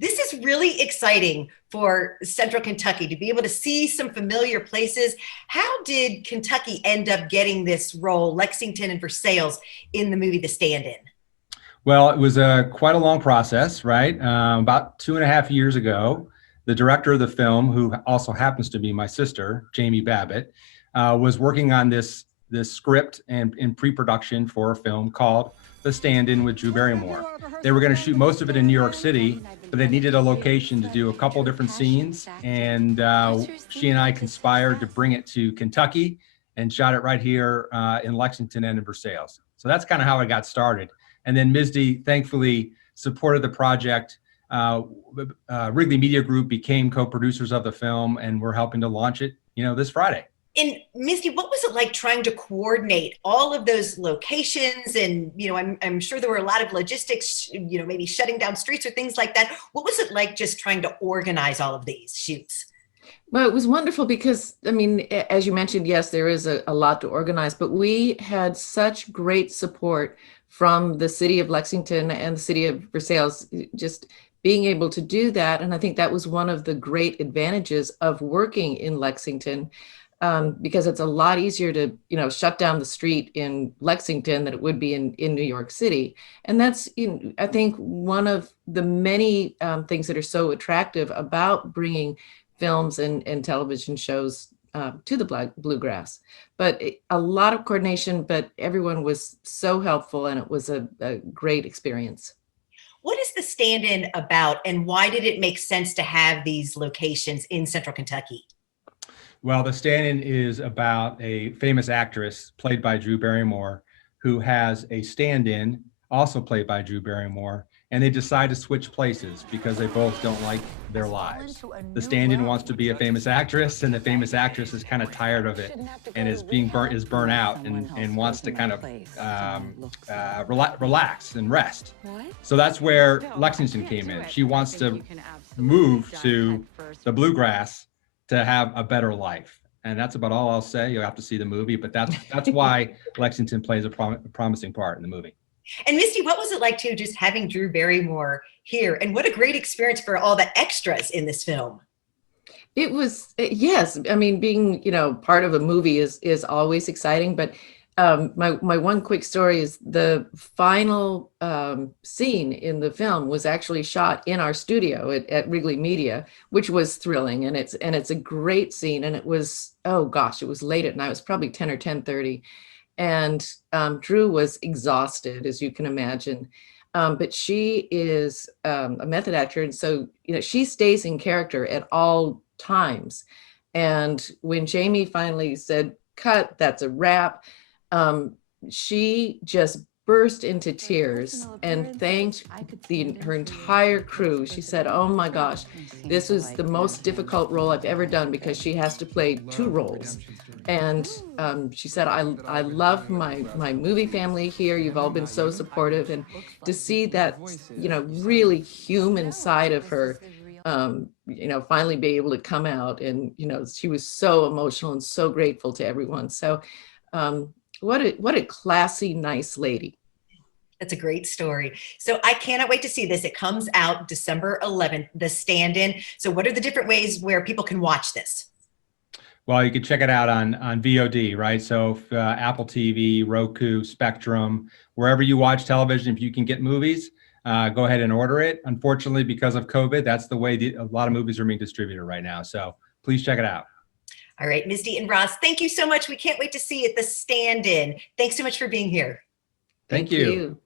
This is really exciting for Central Kentucky to be able to see some familiar places. How did Kentucky end up getting this role, Lexington and Versailles, in the movie The Stand-In? Well, it was quite a long process, right? About 2.5 years ago, the director of the film, who also happens to be my sister, Jamie Babbitt, was working on this script and in pre-production for a film called The Stand-In with Drew Barrymore. They were going to shoot most of it in New York City, but they needed a location to do a couple different scenes, and she and I conspired to bring it to Kentucky and shot it right here in Lexington and in Versailles. So that's kind of how it got started. And then MISD thankfully supported the project. Wrigley Media Group became co-producers of the film, and we're helping to launch it, this Friday. And Misty, what was it like trying to coordinate all of those locations? And, I'm sure there were a lot of logistics, maybe shutting down streets or things like that. What was it like just trying to organize all of these shoots? Well, it was wonderful because, as you mentioned, yes, there is a lot to organize, but we had such great support from the city of Lexington and the city of Versailles, just being able to do that. And I think that was one of the great advantages of working in Lexington, because it's a lot easier to, shut down the street in Lexington than it would be in New York City. And that's, I think, one of the many things that are so attractive about bringing films and television shows to the Bluegrass. But a lot of coordination, but everyone was so helpful, and it was a great experience. What is The Stand-In about, and why did it make sense to have these locations in Central Kentucky? Well, The Stand-In is about a famous actress played by Drew Barrymore who has a stand-in also played by Drew Barrymore, and they decide to switch places because they both don't like their lives. The stand-in wants to be a famous actress, and the famous actress is kind of tired of it and is burnt out and wants to kind of relax and rest. So that's where Lexington came in. She wants to move to the Bluegrass to have a better life. And that's about all I'll say. You'll have to see the movie, but that's why Lexington plays a promising part in the movie. And Misty, what was it like too, just having Drew Barrymore here? And what a great experience for all the extras in this film. It was, yes. Being, part of a movie is always exciting, but my one quick story is the final scene in the film was actually shot in our studio at Wrigley Media, which was thrilling, and it's a great scene. And it was, oh gosh, it was late at night. It was probably 10 or 10:30, and Drew was exhausted, as you can imagine. But she is a method actor, and so she stays in character at all times. And when Jamie finally said, "Cut, that's a wrap," she just burst into tears and thanked her entire crew. She said, "Oh my gosh, this was the most difficult role I've ever done because she has to play two roles." And she said, I love my movie family here. You've all been so supportive. And to see that, really human side of her, finally be able to come out. And, she was so emotional and so grateful to everyone. So what a classy, nice lady. That's a great story. So I cannot wait to see this. It comes out December 11th, The Stand-In. So what are the different ways where people can watch this? Well, you can check it out on VOD, right? So Apple TV, Roku, Spectrum, wherever you watch television, if you can get movies, go ahead and order it. Unfortunately, because of COVID, that's the way a lot of movies are being distributed right now. So please check it out. All right, Misty and Ross, thank you so much. We can't wait to see it, The Stand-In. Thanks so much for being here. Thank you.